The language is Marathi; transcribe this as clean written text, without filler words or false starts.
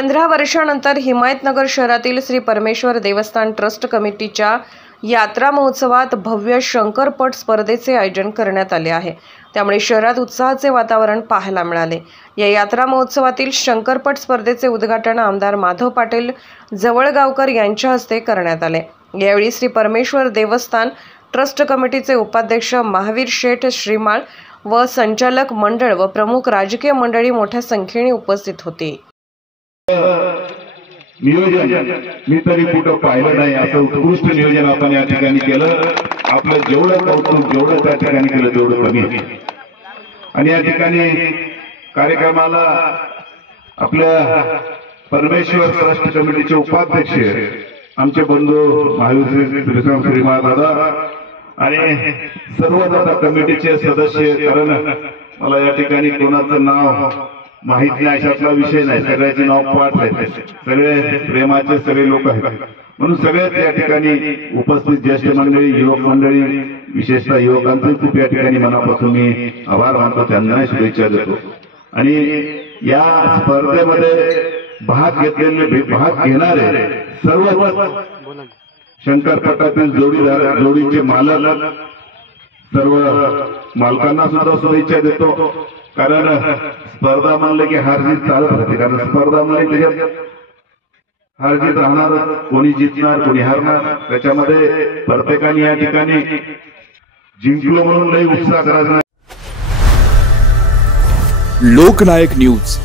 15 वर्षांनंतर हिमायतनगर शहरातील श्री परमेश्वर देवस्थान ट्रस्ट कमिटीच्या यात्रा महोत्सवात भव्य शंकरपट स्पर्धेचे आयोजन करण्यात आले आहे। त्यामुळे शहरात उत्साहाचे वातावरण पाहायला मिळाले। या यात्रा महोत्सवातील शंकरपट स्पर्धेचे उद्घाटन आमदार माधव पाटील जवळगावकर यांच्या हस्ते करण्यात आले। यावेळी श्री परमेश्वर देवस्थान ट्रस्ट कमिटीचे उपाध्यक्ष महावीर शेठ श्रीमाळ व संचालक मंडळ व प्रमुख राजकीय मंडळी मोठ्या संख्येने उपस्थित होती। नियोजन मी तरी कुठं पाहिलं नाही, असं उत्कृष्ट नियोजन आपण या ठिकाणी केलं। आपलं जेवढं कौतुक जेवढं त्या ठिकाणी केलं तेवढं कमी। आणि या ठिकाणी कार्यक्रमाला आपल्या परमेश्वर ट्रस्ट कमिटीचे उपाध्यक्ष आमचे बंधू महावीर श्रीमाळ दादा आणि सर्व दादा कमिटीचे सदस्य, कारण मला या ठिकाणी कोणाचं नाव माहित नाही अशातला विषय नाही, सगळ्याचे नाव पाठ आहेत, सगळे प्रेमाचे सगळे लोक आहेत। म्हणून सगळेच या ठिकाणी उपस्थित ज्येष्ठ मंडळी, युवक मंडळी, विशेषतः युवकांचे खूप या ठिकाणी मनापासून मी आभार मानतो, त्यांना शुभेच्छा देतो। आणि या स्पर्धेमध्ये भाग घेणारे सर्व शंकरपटातील जोडीचे मालक, सर्व मालकांना सुद्धा शुभेच्छा देतो। कारण स्पर्धा म्हणले की हारजीत चालत राहते, कारण स्पर्धा म्हणले त्याच्यात हारजीत राहणार, कोणी जिंकणार कोणी हारणार, त्याच्यामध्ये प्रत्येकाने या ठिकाणी जिंकलो म्हणून लई उत्साह करायचा। लोकनायक न्यूज